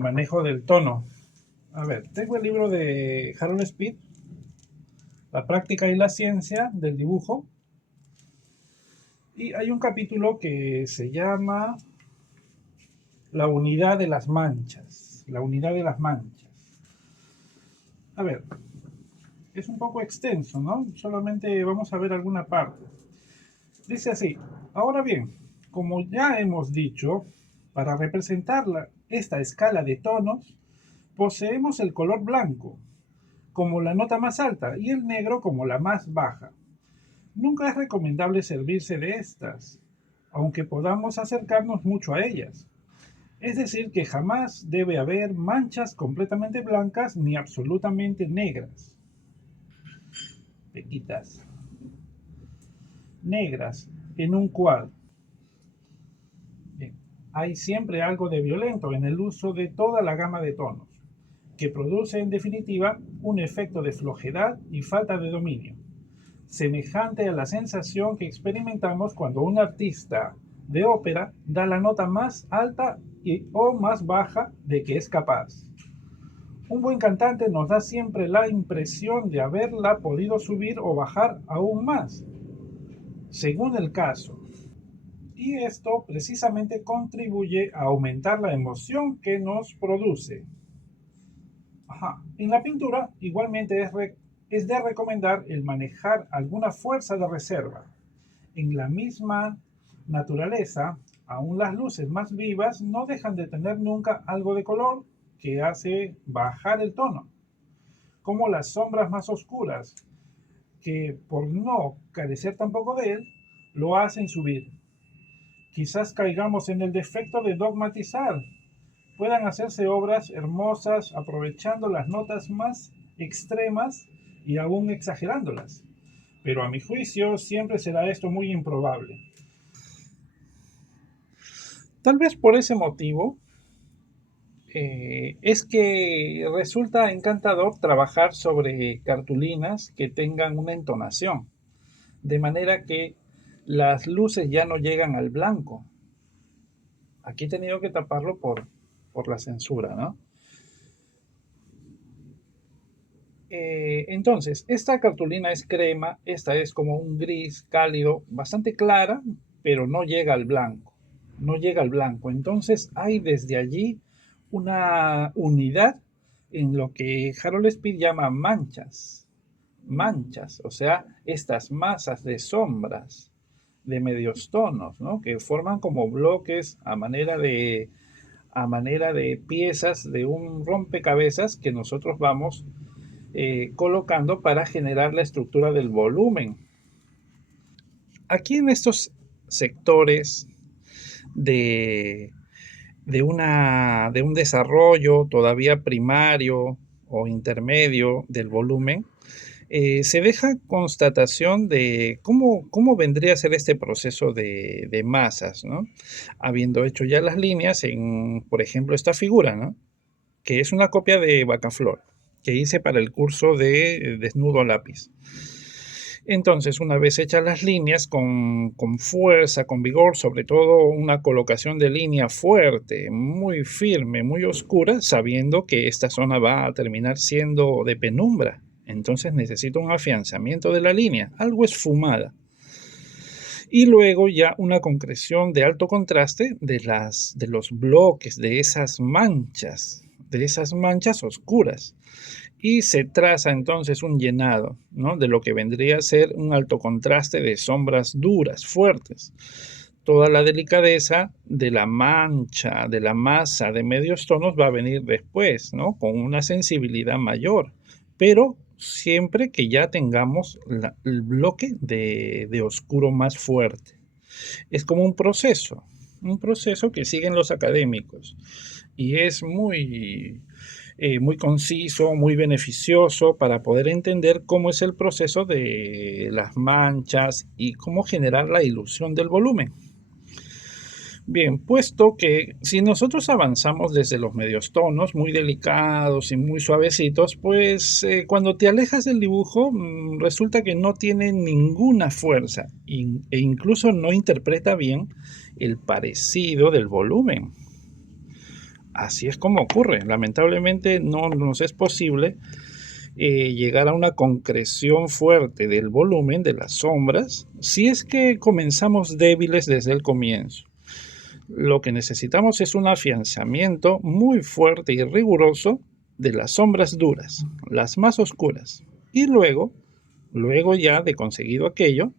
manejo del tono. A ver, tengo el libro de Harold Speed, La práctica y la ciencia del dibujo. Y hay un capítulo que se llama La unidad de las manchas. La unidad de las manchas. A ver, es un poco extenso, ¿no? Solamente vamos a ver alguna parte. Dice así: ahora bien, como ya hemos dicho, para representar esta escala de tonos, poseemos el color blanco como la nota más alta y el negro como la más baja. Nunca es recomendable servirse de estas, aunque podamos acercarnos mucho a ellas. Es decir, que jamás debe haber manchas completamente blancas ni absolutamente negras. Pequitas negras en un cuadro. Bien. Hay siempre algo de violento en el uso de toda la gama de tonos, que produce en definitiva un efecto de flojedad y falta de dominio, semejante a la sensación que experimentamos cuando un artista de ópera da la nota más alta o más baja de que es capaz. Un buen cantante nos da siempre la impresión de haberla podido subir o bajar aún más, según el caso. Y esto precisamente contribuye a aumentar la emoción que nos produce. En la pintura igualmente es de recomendar el manejar alguna fuerza de reserva. En la misma naturaleza, aún las luces más vivas no dejan de tener nunca algo de color que hace bajar el tono, como las sombras más oscuras, que por no carecer tampoco de él, lo hacen subir. Quizás caigamos en el defecto de dogmatizar. Puedan hacerse obras hermosas aprovechando las notas más extremas y aún exagerándolas. Pero a mi juicio siempre será esto muy improbable. Tal vez por ese motivo es que resulta encantador trabajar sobre cartulinas que tengan una entonación, de manera que las luces ya no llegan al blanco. Aquí he tenido que taparlo por la censura, ¿no? Entonces, esta cartulina es crema, esta es como un gris cálido, bastante clara, pero no llega al blanco. No llega al blanco. Entonces, hay desde allí una unidad en lo que Harold Speed llama manchas. Manchas, o sea, estas masas de sombras, de medios tonos, ¿no? Que forman como bloques a manera de piezas de un rompecabezas que nosotros vamos colocando para generar la estructura del volumen. Aquí en estos sectores de, de un desarrollo todavía primario o intermedio del volumen, se deja constatación de cómo vendría a ser este proceso de masas, ¿no? Habiendo hecho ya las líneas en, por ejemplo, esta figura, ¿no? Que es una copia de Bacaflor, que hice para el curso de desnudo lápiz. Entonces, una vez hechas las líneas con fuerza, con vigor, sobre todo una colocación de línea fuerte, muy firme, muy oscura, sabiendo que esta zona va a terminar siendo de penumbra. Entonces necesito un afianzamiento de la línea, algo esfumada. Y luego ya una concreción de alto contraste de los bloques, de esas manchas oscuras. Y se traza entonces un llenado, ¿no? De lo que vendría a ser un alto contraste de sombras duras, fuertes. Toda la delicadeza de la mancha, de la masa de medios tonos va a venir después, ¿no? Con una sensibilidad mayor, pero siempre que ya tengamos el bloque de oscuro más fuerte. Es como un proceso que siguen los académicos y es muy conciso, muy beneficioso para poder entender cómo es el proceso de las manchas y cómo generar la ilusión del volumen. Bien, puesto que si nosotros avanzamos desde los medios tonos, muy delicados y muy suavecitos, pues cuando te alejas del dibujo resulta que no tiene ninguna fuerza e incluso no interpreta bien el parecido del volumen. Así es como ocurre. Lamentablemente no nos es posible llegar a una concreción fuerte del volumen de las sombras si es que comenzamos débiles desde el comienzo. Lo que necesitamos es un afianzamiento muy fuerte y riguroso de las sombras duras, las más oscuras. Y luego ya de conseguido aquello,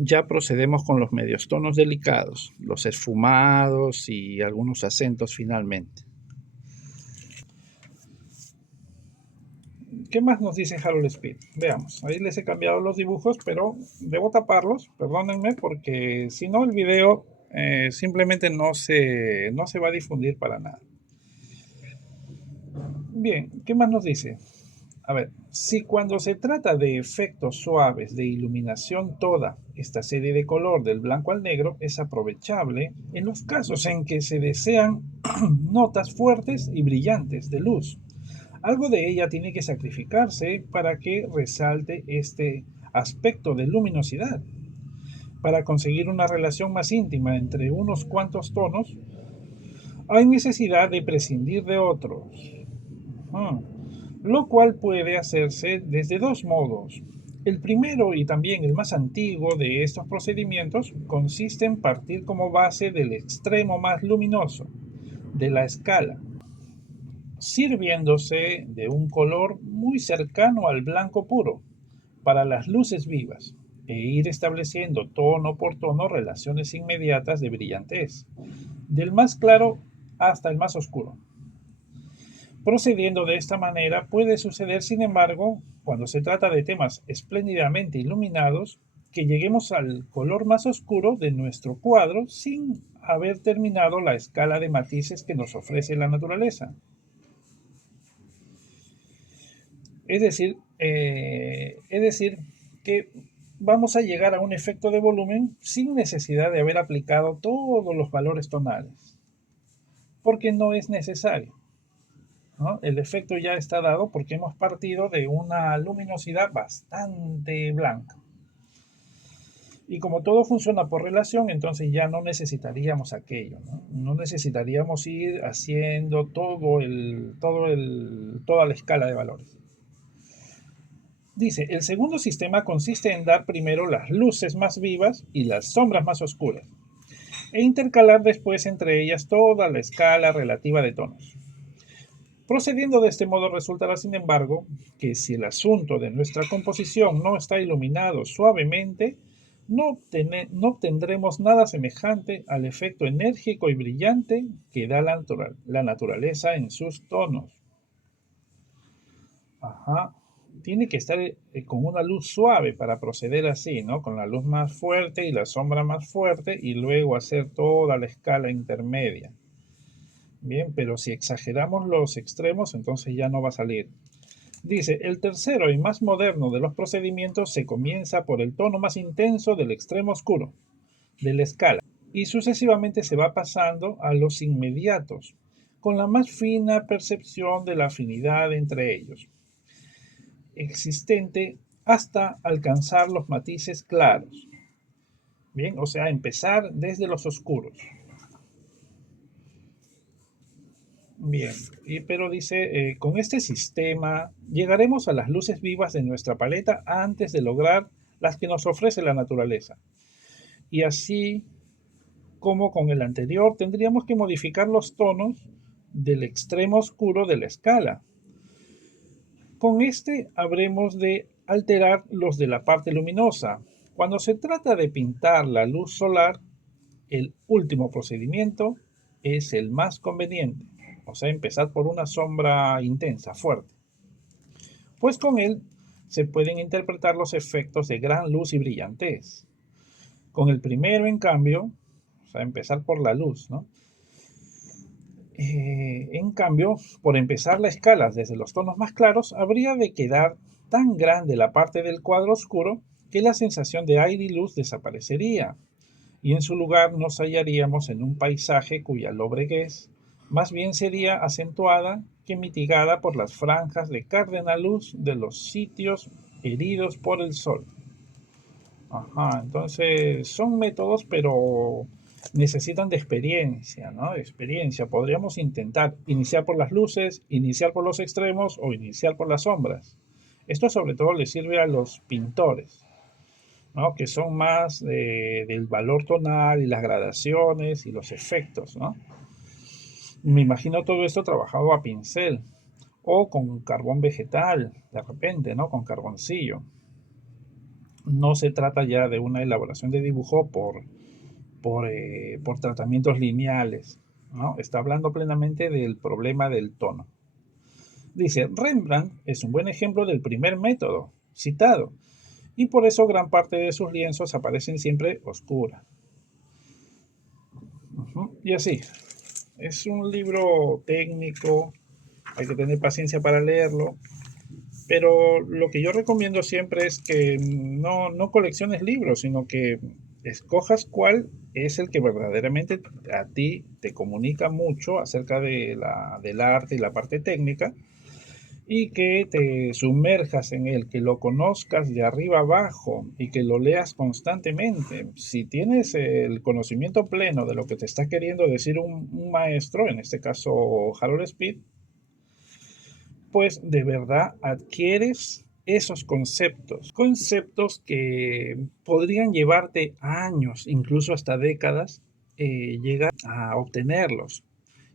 ya procedemos con los medios tonos delicados, los esfumados y algunos acentos finalmente. ¿Qué más nos dice Harold Speed? Veamos, ahí les he cambiado los dibujos, pero debo taparlos, perdónenme, porque si no el video simplemente no se va a difundir para nada. Bien, ¿qué más nos dice? A ver, si cuando se trata de efectos suaves de iluminación toda esta serie de color del blanco al negro es aprovechable en los casos en que se desean notas fuertes y brillantes de luz. Algo de ella tiene que sacrificarse para que resalte este aspecto de luminosidad. Para conseguir una relación más íntima entre unos cuantos tonos, hay necesidad de prescindir de otros. Lo cual puede hacerse desde dos modos. El primero y también el más antiguo de estos procedimientos consiste en partir como base del extremo más luminoso de la escala, sirviéndose de un color muy cercano al blanco puro para las luces vivas e ir estableciendo tono por tono relaciones inmediatas de brillantez, del más claro hasta el más oscuro. Procediendo de esta manera puede suceder, sin embargo, cuando se trata de temas espléndidamente iluminados, que lleguemos al color más oscuro de nuestro cuadro sin haber terminado la escala de matices que nos ofrece la naturaleza. Es decir, que vamos a llegar a un efecto de volumen sin necesidad de haber aplicado todos los valores tonales, porque no es necesario, ¿no? El efecto ya está dado porque hemos partido de una luminosidad bastante blanca. Y como todo funciona por relación, entonces ya no necesitaríamos aquello, ¿no? No necesitaríamos ir haciendo toda la escala de valores. Dice, el segundo sistema consiste en dar primero las luces más vivas y las sombras más oscuras, e intercalar después entre ellas toda la escala relativa de tonos. Procediendo de este modo resultará, sin embargo, que si el asunto de nuestra composición no está iluminado suavemente, no obtendremos nada semejante al efecto enérgico y brillante que da la naturaleza en sus tonos. Ajá. Tiene que estar con una luz suave para proceder así, ¿no? Con la luz más fuerte y la sombra más fuerte y luego hacer toda la escala intermedia. Bien, pero si exageramos los extremos, entonces ya no va a salir. Dice, el tercero y más moderno de los procedimientos se comienza por el tono más intenso del extremo oscuro de la escala y sucesivamente se va pasando a los inmediatos, con la más fina percepción de la afinidad entre ellos existente hasta alcanzar los matices claros. Bien, o sea, empezar desde los oscuros. Bien, pero dice, con este sistema llegaremos a las luces vivas de nuestra paleta antes de lograr las que nos ofrece la naturaleza. Y así como con el anterior, tendríamos que modificar los tonos del extremo oscuro de la escala. Con este habremos de alterar los de la parte luminosa. Cuando se trata de pintar la luz solar, el último procedimiento es el más conveniente, o sea, empezar por una sombra intensa, fuerte, pues con él se pueden interpretar los efectos de gran luz y brillantez. Con el primero, en cambio, o sea, empezar por la luz, ¿no? En cambio, por empezar la escala desde los tonos más claros, habría de quedar tan grande la parte del cuadro oscuro que la sensación de aire y luz desaparecería, y en su lugar nos hallaríamos en un paisaje cuya lobreguez más bien sería acentuada que mitigada por las franjas de cárdena luz de los sitios heridos por el sol. Ajá, entonces son métodos, pero necesitan de experiencia, ¿no? Experiencia. Podríamos intentar iniciar por las luces, iniciar por los extremos o iniciar por las sombras. Esto sobre todo le sirve a los pintores, ¿no? Que son más del valor tonal y las gradaciones y los efectos, ¿no? Me imagino todo esto trabajado a pincel o con carbón vegetal, de repente, ¿no? Con carboncillo. No se trata ya de una elaboración de dibujo por tratamientos lineales, ¿no? Está hablando plenamente del problema del tono. Dice, Rembrandt es un buen ejemplo del primer método citado, y por eso gran parte de sus lienzos aparecen siempre oscuras. Y así, es un libro técnico, hay que tener paciencia para leerlo, pero lo que yo recomiendo siempre es que no colecciones libros, sino que escojas cuál es el que verdaderamente a ti te comunica mucho acerca del arte y la parte técnica, y que te sumerjas en él, que lo conozcas de arriba abajo y que lo leas constantemente. Si tienes el conocimiento pleno de lo que te está queriendo decir un maestro, en este caso Harold Speed, pues de verdad adquieres esos conceptos que podrían llevarte años, incluso hasta décadas, llegar a obtenerlos,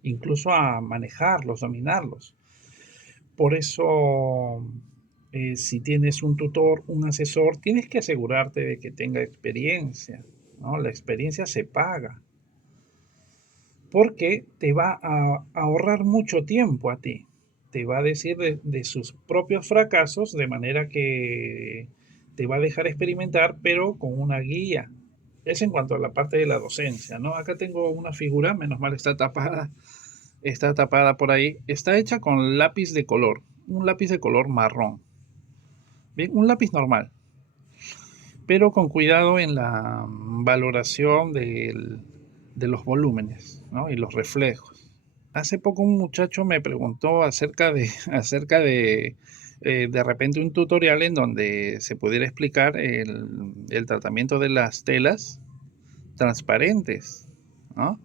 incluso a manejarlos, dominarlos. Por eso, si tienes un tutor, un asesor, tienes que asegurarte de que tenga experiencia, ¿no? La experiencia se paga porque te va a ahorrar mucho tiempo a ti. Te va a decir de sus propios fracasos, de manera que te va a dejar experimentar, pero con una guía. Es en cuanto a la parte de la docencia, ¿no? Acá tengo una figura, menos mal está tapada por ahí. Está hecha con lápiz de color, un lápiz de color marrón. Bien, un lápiz normal, pero con cuidado en la valoración de los volúmenes, ¿no? Y los reflejos. Hace poco un muchacho me preguntó acerca de repente un tutorial en donde se pudiera explicar el tratamiento de las telas transparentes, ¿no?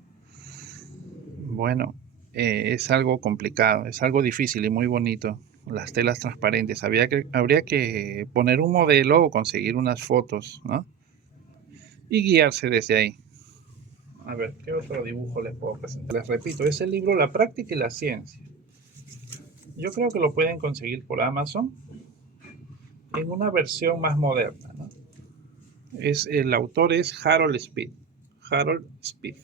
Bueno, es algo complicado, es algo difícil y muy bonito. Las telas transparentes. Habría que poner un modelo o conseguir unas fotos, ¿no? Y guiarse desde ahí. A ver, ¿qué otro dibujo les puedo presentar? Les repito, es el libro La práctica y la ciencia. Yo creo que lo pueden conseguir por Amazon en una versión más moderna, ¿no? El autor es Harold Speed. Harold Speed.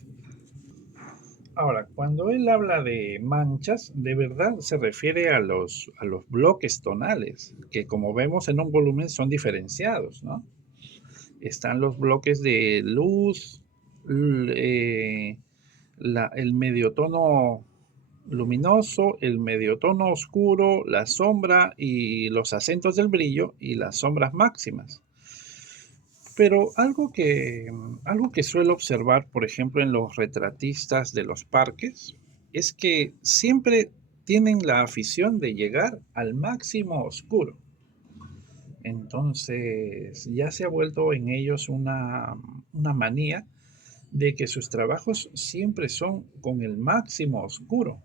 Ahora, cuando él habla de manchas, de verdad se refiere a los bloques tonales, que como vemos en un volumen son diferenciados, ¿no? Están los bloques de luz, el medio tono luminoso, el medio tono oscuro, la sombra y los acentos del brillo y las sombras máximas. Pero algo que suelo observar, por ejemplo, en los retratistas de los parques, es que siempre tienen la afición de llegar al máximo oscuro. Entonces ya se ha vuelto en ellos una manía de que sus trabajos siempre son con el máximo oscuro,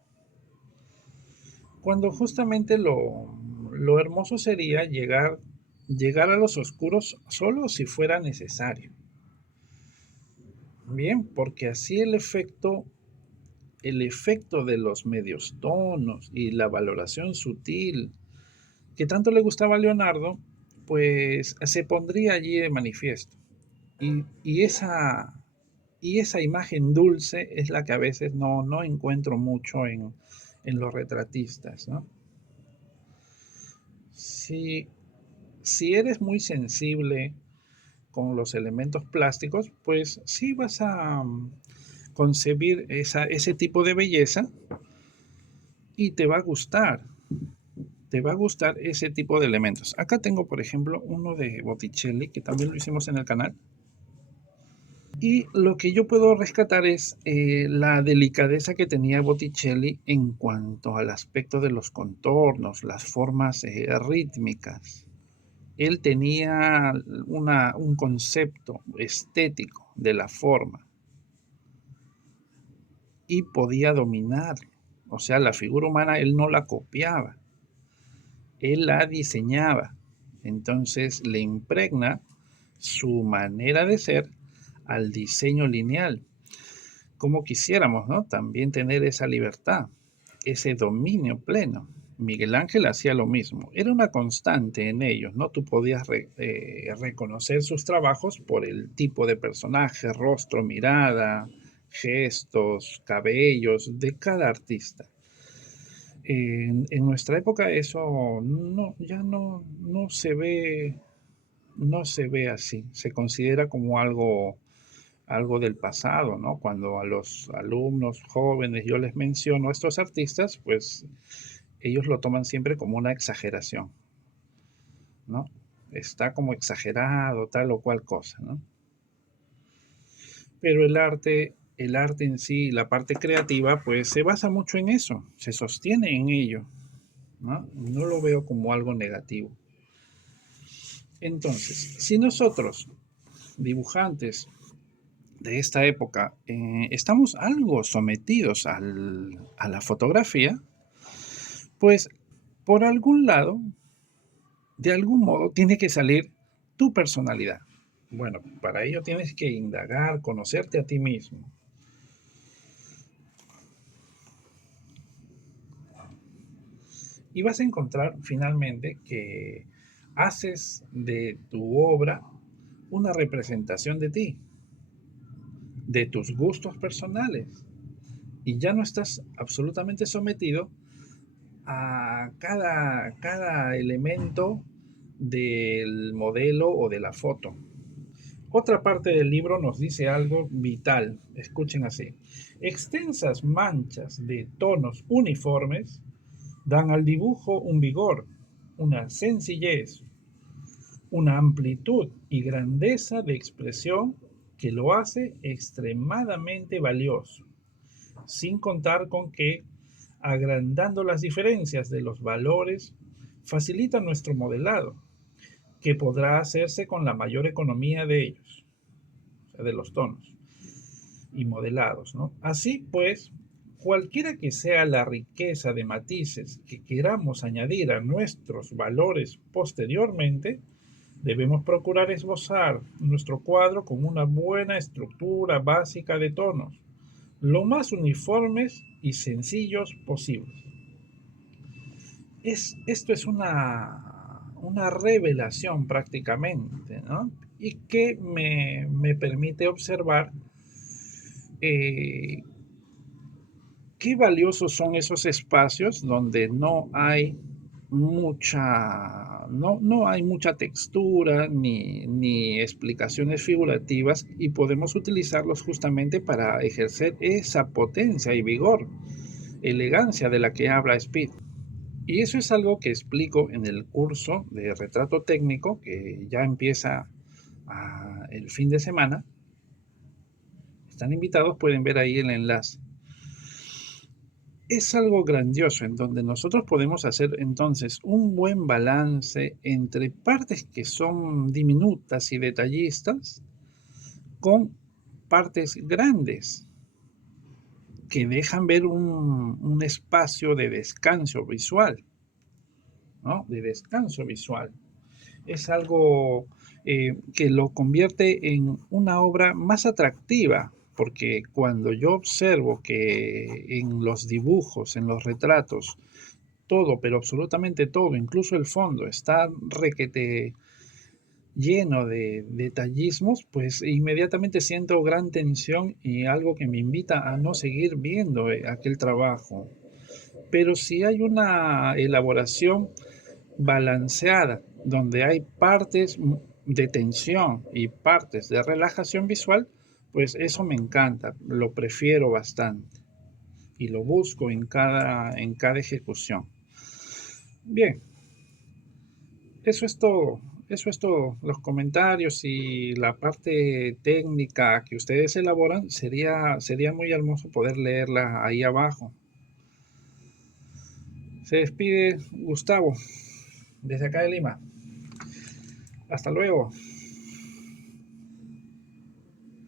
cuando justamente lo hermoso sería llegar a los oscuros solo si fuera necesario. Bien, porque así el efecto de los medios tonos y la valoración sutil que tanto le gustaba a Leonardo, pues se pondría allí de manifiesto. Y esa imagen dulce es la que a veces no encuentro mucho en los retratistas, ¿no? Si, si eres muy sensible con los elementos plásticos, pues sí vas a concebir ese tipo de belleza y te va a gustar ese tipo de elementos. Acá tengo, por ejemplo, uno de Botticelli, que también lo hicimos en el canal. Y lo que yo puedo rescatar es la delicadeza que tenía Botticelli en cuanto al aspecto de los contornos, las formas rítmicas. Él tenía un concepto estético de la forma. y podía dominar. O sea, la figura humana él no la copiaba, él la diseñaba. Entonces le impregna su manera de ser al diseño lineal. Como quisiéramos, ¿no? También tener esa libertad, ese dominio pleno. Miguel Ángel hacía lo mismo, era una constante en ellos, ¿no? Tú podías reconocer sus trabajos por el tipo de personaje, rostro, mirada, gestos, cabellos de cada artista. En nuestra época eso no, ya no se ve, no se ve así, se considera como algo del pasado, ¿no? Cuando a los alumnos jóvenes yo les menciono a estos artistas, pues ellos lo toman siempre como una exageración, ¿no? Está como exagerado, tal o cual cosa, ¿no? Pero el arte en sí, la parte creativa, pues se basa mucho en eso, se sostiene en ello, ¿no? No lo veo como algo negativo. Entonces, si nosotros, dibujantes de esta época, estamos algo sometidos a la fotografía, pues por algún lado, de algún modo, tiene que salir tu personalidad. Bueno, para ello tienes que indagar, conocerte a ti mismo. Y vas a encontrar finalmente que haces de tu obra una representación de ti, de tus gustos personales. Y ya no estás absolutamente sometido a cada elemento del modelo o de la foto. Otra parte del libro nos dice algo vital. Escuchen así. Extensas manchas de tonos uniformes dan al dibujo un vigor, una sencillez, una amplitud y grandeza de expresión que lo hace extremadamente valioso, sin contar con que, agrandando las diferencias de los valores, facilita nuestro modelado, que podrá hacerse con la mayor economía de ellos, o sea, de los tonos y modelados, ¿no? Así pues, cualquiera que sea la riqueza de matices que queramos añadir a nuestros valores posteriormente, debemos procurar esbozar nuestro cuadro con una buena estructura básica de tonos, lo más uniformes y sencillos posibles. Esto es una revelación prácticamente, ¿no? Y que me permite observar eh, qué valiosos son esos espacios donde no hay mucha textura ni explicaciones figurativas y podemos utilizarlos justamente para ejercer esa potencia y vigor, elegancia de la que habla Speed. Y eso es algo que explico en el curso de retrato técnico que ya empieza el fin de semana. Están invitados, pueden ver ahí el enlace. Es algo grandioso en donde nosotros podemos hacer entonces un buen balance entre partes que son diminutas y detallistas con partes grandes que dejan ver un espacio de descanso visual, ¿no? De descanso visual. Es algo que lo convierte en una obra más atractiva, porque cuando yo observo que en los dibujos, en los retratos, todo, pero absolutamente todo, incluso el fondo, está requete lleno de detallismos, pues inmediatamente siento gran tensión y algo que me invita a no seguir viendo aquel trabajo. Pero si hay una elaboración balanceada, donde hay partes de tensión y partes de relajación visual, pues eso me encanta, lo prefiero bastante y lo busco en cada ejecución. Bien, eso es todo. Eso es todo. Los comentarios y la parte técnica que ustedes elaboran sería muy hermoso poder leerla ahí abajo. Se despide Gustavo desde acá de Lima. Hasta luego.